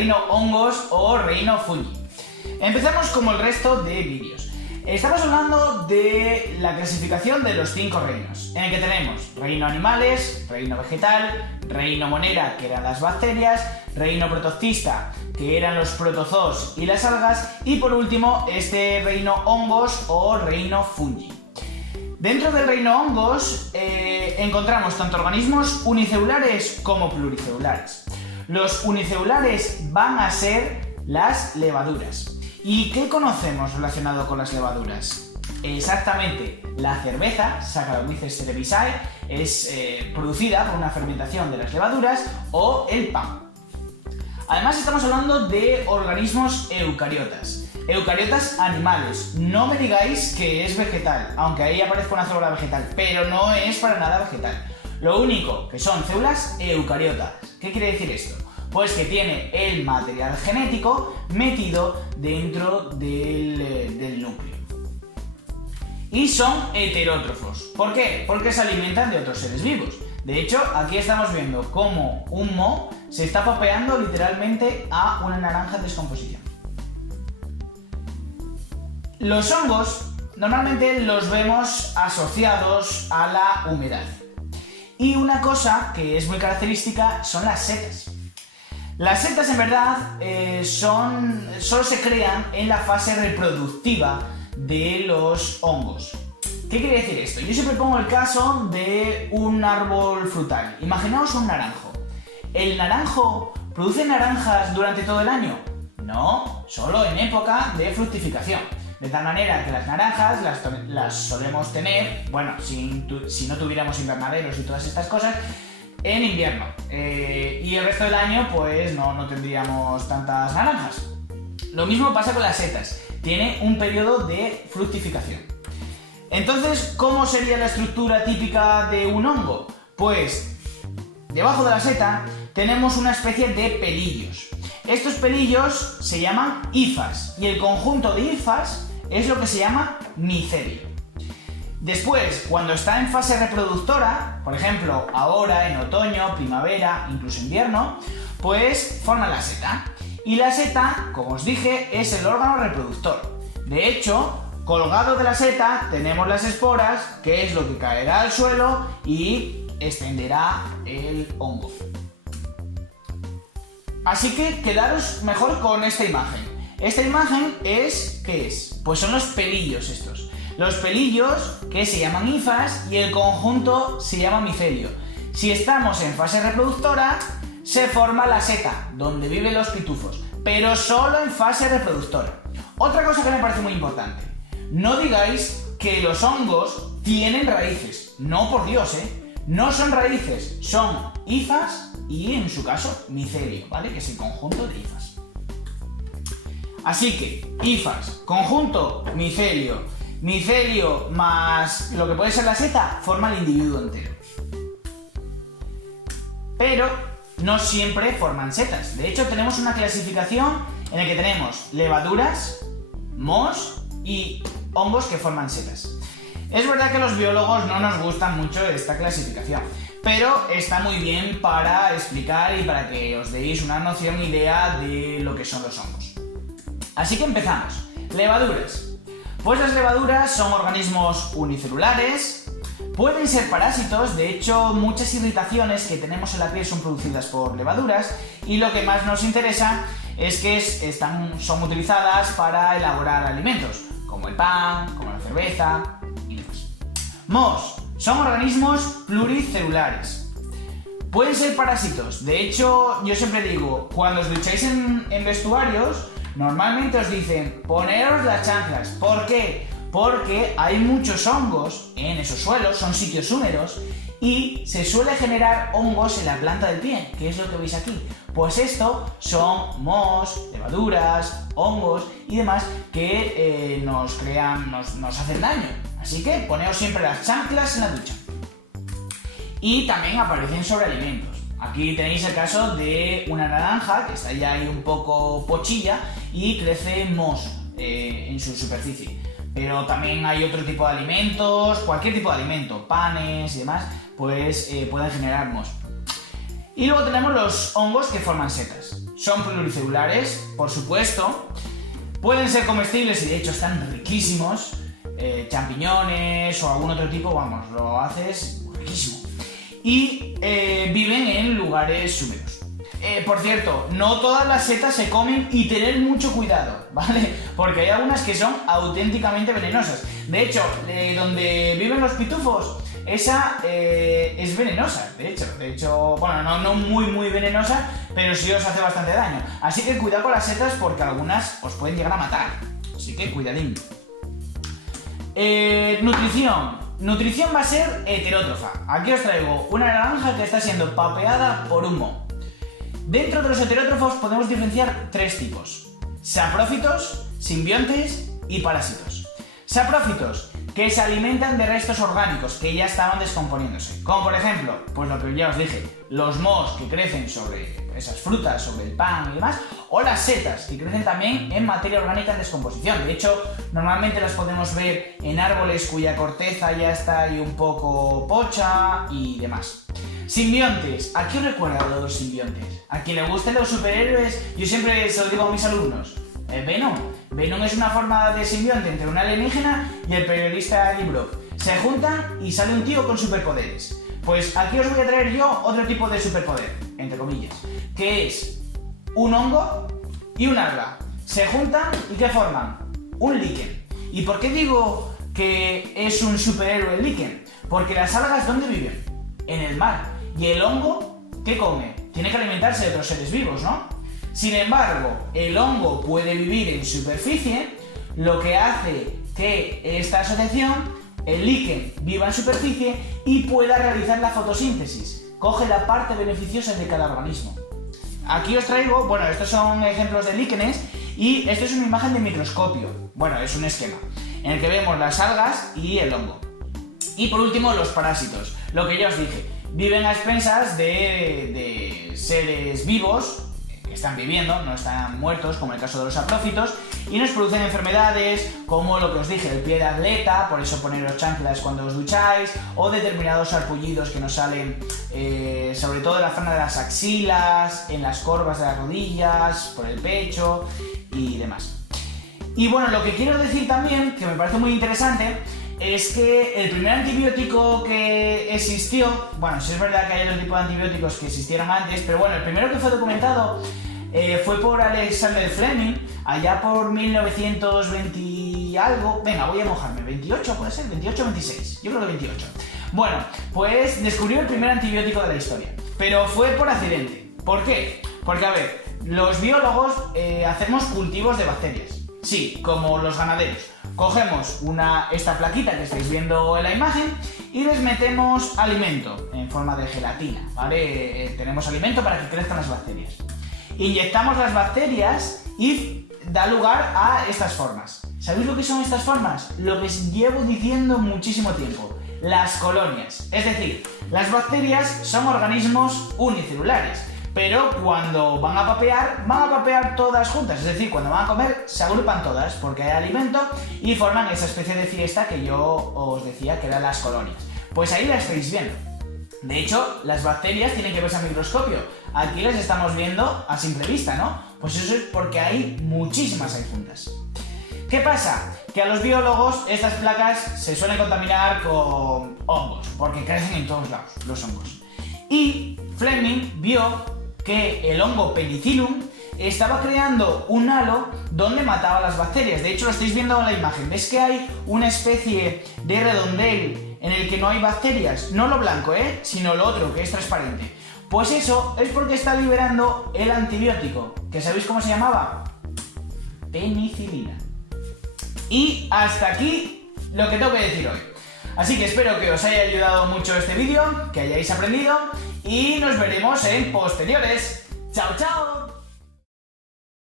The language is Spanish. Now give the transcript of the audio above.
reino hongos o reino fungi. Empecemos como el resto de vídeos. Estamos hablando de la clasificación de los 5 reinos, en el que tenemos reino animales, reino vegetal, reino monera, que eran las bacterias, reino protoctista, que eran los protozoos y las algas, y por último este reino hongos o reino fungi. Dentro del reino hongos encontramos tanto organismos unicelulares como pluricelulares. Los unicelulares van a ser las levaduras. ¿Y qué conocemos relacionado con las levaduras? Exactamente, la cerveza, Saccharomyces cerevisiae, es producida por una fermentación de las levaduras, o el pan. Además estamos hablando de organismos eucariotas. Eucariotas animales. No me digáis que es vegetal, aunque ahí aparezca una célula vegetal, pero no es para nada vegetal. Lo único que son células eucariotas. ¿Qué quiere decir esto? Pues que tiene el material genético metido dentro del núcleo. Y son heterótrofos. ¿Por qué? Porque se alimentan de otros seres vivos. De hecho, aquí estamos viendo cómo un moho se está papeando literalmente a una naranja en descomposición. Los hongos normalmente los vemos asociados a la humedad. Y una cosa que es muy característica son las setas. Las setas en verdad solo se crean en la fase reproductiva de los hongos. ¿Qué quiere decir esto? Yo siempre pongo el caso de un árbol frutal. Imaginaos un naranjo. ¿El naranjo produce naranjas durante todo el año? No, solo en época de fructificación. De tal manera que las naranjas las solemos tener, bueno, si no tuviéramos invernaderos y todas estas cosas, en invierno. Y el resto del año pues no tendríamos tantas naranjas. Lo mismo pasa con las setas. Tiene un periodo de fructificación. Entonces, ¿cómo sería la estructura típica de un hongo? Pues debajo de la seta tenemos una especie de pelillos. Estos pelillos se llaman hifas y el conjunto de hifas es lo que se llama micelio. Después, cuando está en fase reproductora, por ejemplo, ahora en otoño, primavera, incluso invierno, pues forma la seta. Y la seta, como os dije, es el órgano reproductor. De hecho, colgado de la seta tenemos las esporas, que es lo que caerá al suelo y extenderá el hongo. Así que quedaros mejor con esta imagen. Esta imagen es, ¿qué es? Pues son los pelillos estos. Los pelillos que se llaman hifas y el conjunto se llama micelio. Si estamos en fase reproductora, se forma la seta, donde viven los pitufos, pero solo en fase reproductora. Otra cosa que me parece muy importante. No digáis que los hongos tienen raíces. No, por Dios, no son raíces, son hifas y, en su caso, micelio, ¿vale? Que es el conjunto de hifas. Así que, hifas, conjunto, micelio, micelio más lo que puede ser la seta, forma el individuo entero. Pero no siempre forman setas. De hecho, tenemos una clasificación en la que tenemos levaduras, mohos y hongos que forman setas. Es verdad que a los biólogos no nos gusta mucho esta clasificación, pero está muy bien para explicar y para que os deis una noción, idea de lo que son los hongos. Así que empezamos. Levaduras. Pues las levaduras son organismos unicelulares, pueden ser parásitos, de hecho muchas irritaciones que tenemos en la piel son producidas por levaduras y lo que más nos interesa es que son utilizadas para elaborar alimentos, como el pan, como la cerveza y demás. Mohos son organismos pluricelulares. Pueden ser parásitos, de hecho yo siempre digo, cuando os ducháis en vestuarios, normalmente os dicen, poneros las chanclas. ¿Por qué? Porque hay muchos hongos en esos suelos, son sitios húmedos, y se suele generar hongos en la planta del pie, que es lo que veis aquí. Pues esto son mohos, levaduras, hongos y demás que nos hacen daño. Así que poneos siempre las chanclas en la ducha. Y también aparecen sobre alimentos. Aquí tenéis el caso de una naranja que está ya ahí un poco pochilla y crece mohos en su superficie. Pero también hay otro tipo de alimentos, cualquier tipo de alimento, panes y demás, pues pueden generar mohos. Y luego tenemos los hongos que forman setas. son pluricelulares, por supuesto. Pueden ser comestibles y de hecho están riquísimos. Champiñones o algún otro tipo, vamos, lo haces riquísimo. Y viven en lugares húmedos. Por cierto, no todas las setas se comen y tener mucho cuidado, ¿vale? Porque hay algunas que son auténticamente venenosas. De hecho, donde viven los pitufos, esa es venenosa, de hecho, bueno, no muy venenosa, pero sí os hace bastante daño. Así que cuidado con las setas porque algunas os pueden llegar a matar. Así que cuidadín. Nutrición va a ser heterótrofa. Aquí os traigo una naranja que está siendo papeada por un moho. Dentro de los heterótrofos podemos diferenciar tres tipos: saprófitos, simbiontes y parásitos. Saprófitos, que se alimentan de restos orgánicos que ya estaban descomponiéndose, como por ejemplo, pues lo que ya os dije, los mohos que crecen sobre esas frutas, sobre el pan y demás, o las setas, que crecen también en materia orgánica en descomposición. De hecho, normalmente las podemos ver en árboles cuya corteza ya está ahí un poco pocha y demás. Simbiontes, ¿a qué os recuerda lo de los simbiontes? A quien le gusten los superhéroes, yo siempre se lo digo a mis alumnos, Venom. Venom es una forma de simbionte entre un alienígena y el periodista Eddie Brock. Se juntan y sale un tío con superpoderes. Pues aquí os voy a traer yo otro tipo de superpoder, entre comillas, que es un hongo y un alga. Se juntan y ¿qué forman? Un líquen. ¿Y por qué digo que es un superhéroe el líquen? Porque las algas, ¿dónde viven? En el mar. ¿Y el hongo qué come? Tiene que alimentarse de otros seres vivos, ¿no? Sin embargo, el hongo puede vivir en superficie, lo que hace que esta asociación, el líquen, viva en superficie y pueda realizar la fotosíntesis. Coge la parte beneficiosa de cada organismo. Aquí os traigo, bueno, estos son ejemplos de líquenes y esto es una imagen de microscopio. Bueno, es un esquema en el que vemos las algas y el hongo. Y por último, los parásitos. Lo que ya os dije, viven a expensas de seres vivos que están viviendo, no están muertos, como el caso de los saprófitos, y nos producen enfermedades como lo que os dije, el pie de atleta, por eso poneros chanclas cuando os ducháis, o determinados sarpullidos que nos salen sobre todo en la zona de las axilas, en las corvas de las rodillas, por el pecho y demás. Y bueno, lo que quiero decir también, que me parece muy interesante, es que el primer antibiótico que existió, bueno, sí es verdad que hay otro tipo de antibióticos que existieron antes, pero bueno, el primero que fue documentado fue por Alexander Fleming, allá por 1920 y algo, venga, voy a mojarme, 28 puede ser, 28 o 26, yo creo que 28. Bueno, pues descubrió el primer antibiótico de la historia, pero fue por accidente. ¿Por qué? Porque, a ver, los biólogos hacemos cultivos de bacterias, sí, como los ganaderos. Cogemos esta plaquita que estáis viendo en la imagen y les metemos alimento en forma de gelatina, ¿vale? Tenemos alimento para que crezcan las bacterias. Inyectamos las bacterias y da lugar a estas formas. ¿Sabéis lo que son estas formas? Lo que llevo diciendo muchísimo tiempo. Las colonias. Es decir, las bacterias son organismos unicelulares. Pero cuando van a papear todas juntas, es decir, cuando van a comer se agrupan todas porque hay alimento y forman esa especie de fiesta que yo os decía que eran las colonias. Pues ahí la estáis viendo. De hecho, las bacterias tienen que verse a microscopio. Aquí las estamos viendo a simple vista, ¿no? Pues eso es porque hay muchísimas ahí juntas. ¿Qué pasa? Que a los biólogos estas placas se suelen contaminar con hongos, porque crecen en todos lados los hongos. Y Fleming vio que el hongo Penicillium estaba creando un halo donde mataba las bacterias. De hecho, lo estáis viendo en la imagen. ¿Ves que hay una especie de redondel en el que no hay bacterias? No lo blanco, sino lo otro, que es transparente. Pues eso es porque está liberando el antibiótico, que ¿sabéis cómo se llamaba? Penicilina. Y hasta aquí lo que tengo que decir hoy. Así que espero que os haya ayudado mucho este vídeo, que hayáis aprendido y nos veremos en posteriores. ¡Chao, chao!